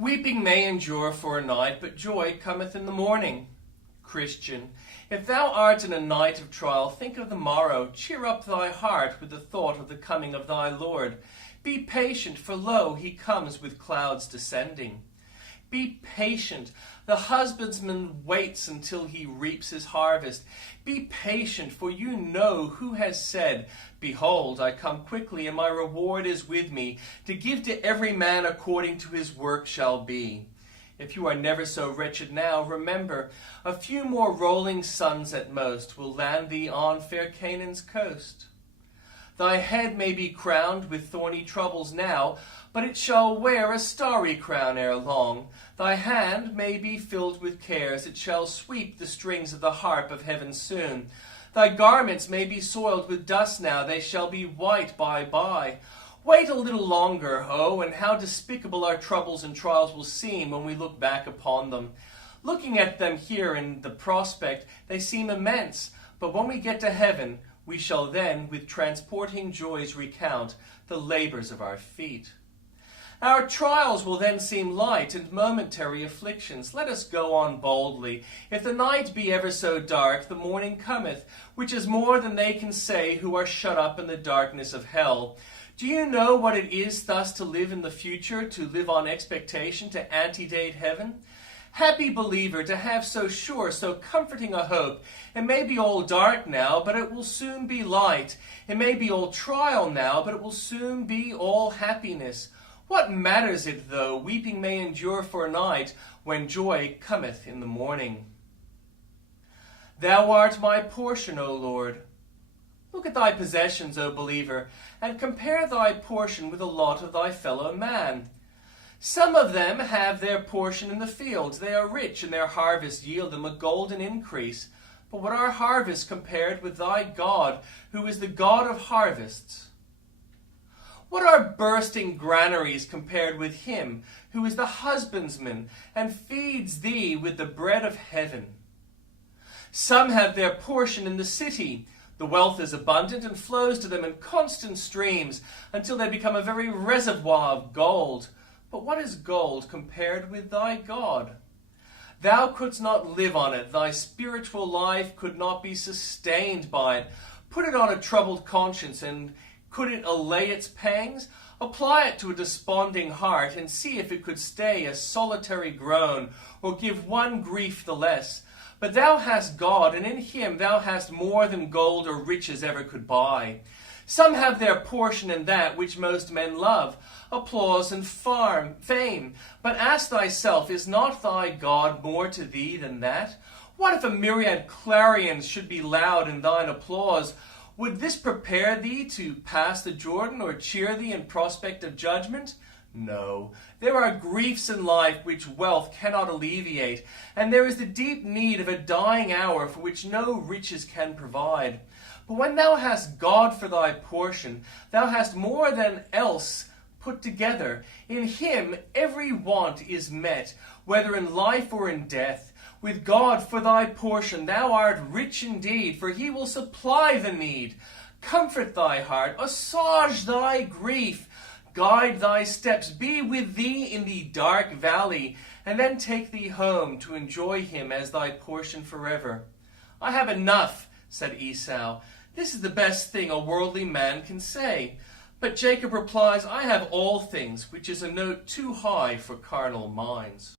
Weeping may endure for a night, but joy cometh in the morning. Christian, if thou art in a night of trial, think of the morrow. Cheer up thy heart with the thought of the coming of thy Lord. Be patient, for lo, he comes with clouds descending. Be patient. The husbandman waits until he reaps his harvest. Be patient, for you know who has said, Behold, I come quickly, and my reward is with me, to give to every man according to his work shall be. If you are never so wretched now, remember, a few more rolling suns at most will land thee on fair Canaan's coast. Thy head may be crowned with thorny troubles now, but it shall wear a starry crown ere long. Thy hand may be filled with cares, it shall sweep the strings of the harp of heaven soon. Thy garments may be soiled with dust now, they shall be white by. Wait a little longer, oh, and how despicable our troubles and trials will seem when we look back upon them. Looking at them here in the prospect, they seem immense, but when we get to heaven, we shall then, with transporting joys, recount the labors of our feet. Our trials will then seem light and momentary afflictions. Let us go on boldly. If the night be ever so dark, the morning cometh, which is more than they can say who are shut up in the darkness of hell. Do you know what it is thus to live in the future, to live on expectation, to antedate heaven? Happy believer, to have so sure, so comforting a hope. It may be all dark now, but it will soon be light. It may be all trial now, but it will soon be all happiness. What matters it, though weeping may endure for a night, when joy cometh in the morning? Thou art my portion, O Lord. Look at thy possessions, O believer, and compare thy portion with the lot of thy fellow man. Some of them have their portion in the fields. They are rich, and their harvest yield them a golden increase. But what are harvests compared with thy God, who is the God of harvests? What are bursting granaries compared with him, who is the husbandman, and feeds thee with the bread of heaven? Some have their portion in the city. The wealth is abundant and flows to them in constant streams, until they become a very reservoir of gold. But what is gold compared with thy God? Thou couldst not live on it. Thy spiritual life could not be sustained by it. Put it on a troubled conscience, and could it allay its pangs? Apply it to a desponding heart, and see if it could stay a solitary groan, or give one grief the less. But thou hast God, and in him thou hast more than gold or riches ever could buy. Some have their portion in that which most men love, applause and fame. But ask thyself, is not thy God more to thee than that? What if a myriad clarions should be loud in thine applause? Would this prepare thee to pass the Jordan, or cheer thee in prospect of judgment? No. There are griefs in life which wealth cannot alleviate, and there is the deep need of a dying hour for which no riches can provide. But when thou hast God for thy portion, thou hast more than else put together. In him every want is met, whether in life or in death. With God for thy portion thou art rich indeed, for he will supply the need. Comfort thy heart, assuage thy grief, guide thy steps, be with thee in the dark valley, and then take thee home to enjoy him as thy portion forever. I have enough, said Esau. This is the best thing a worldly man can say. But Jacob replies, I have all things, which is a note too high for carnal minds.